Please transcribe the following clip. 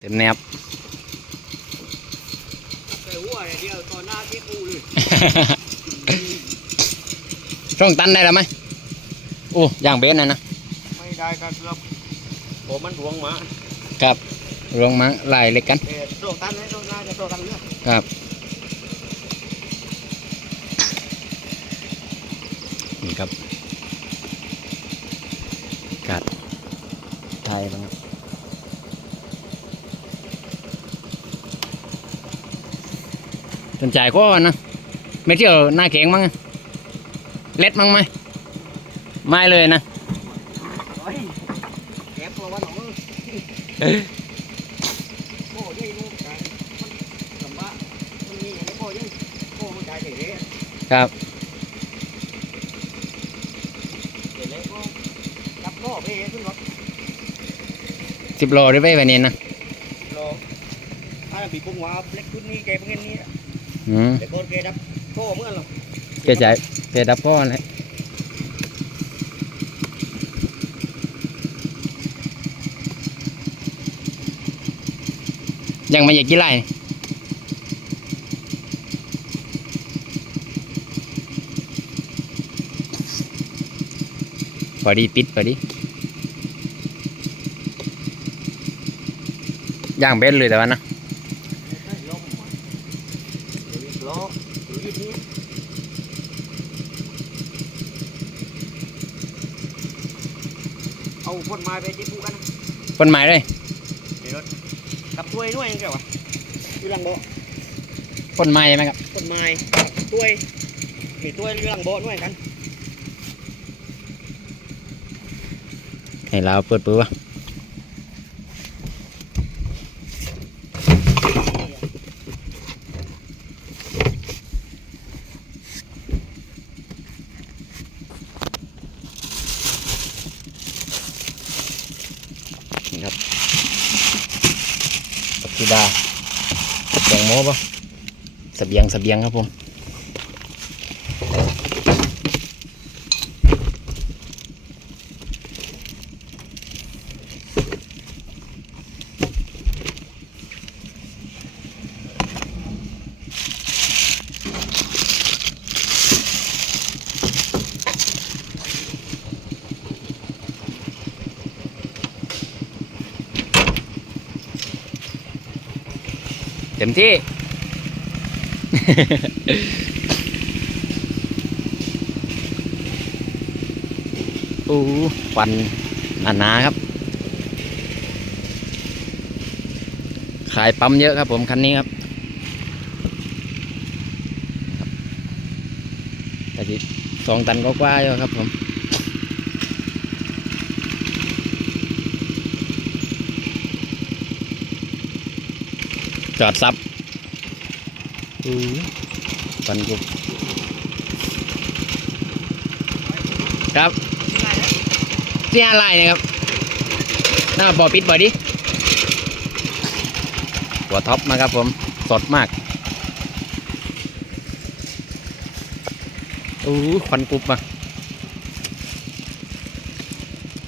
เต็มแนบใส่หัวอย่างเดียวตอนหน้าที่กูเลยช่องตันได้แล้วไหมโอ้ย่างเบสนะนะไม่ได้ก็เกือบผมมันหวงหมาครับรวงมาลายเล็กกันแต่โตตันให้โตหน้าจะโตตันเลือกครับนี่ครับกัดไทยบ้างครับ สนใจก็นะไม่เชื่อหน้าแข็งมั้งเล็ดมั้งไหมไม่เลยนะครับสิบโลได้ไหมวันนี้นะสิบโลถ้าปีกุ้งว่าเล็กขึ้นนี่แกเป็นเงี้ย อืมแต่คนแกรับพ่อเมื่อหรอเกใจเกดับก้อนเลยยังไม่อยากกี่ไร่นี่พอดีปิดพอดีย่างเบ็ดเลยแต่ว่านะ ลมเดี๋ยวอีกล้อเดี๋ยวอีกนี้ เอาคนไม้ไปที่ปูกันนะต้นไม้เลยในรถกับถ้วยด้วยยังไงวะอยู่หลังโบะต้นไม้ใช่ไหมครับต้นไม้ถ้วยมีถ้วยอยู่หลังโบะด้วยกันให้เราเปิดปื้วะ นี่ครับปักกีดาแตงโมปะสเบียงสเบียงครับผม เต็มที่อู้ควันหนาๆครับ ขายปั๊มเยอะครับผมคันนี้ครับแต่ที่สองตันก็กว่าอยู่ครับผม จอดซับอู้ปันกุบครับเสียอะไรนะครับหน้าบอปิดบอดิหัวท็อปมาครับผม สดมากอู้ควันกรุบมา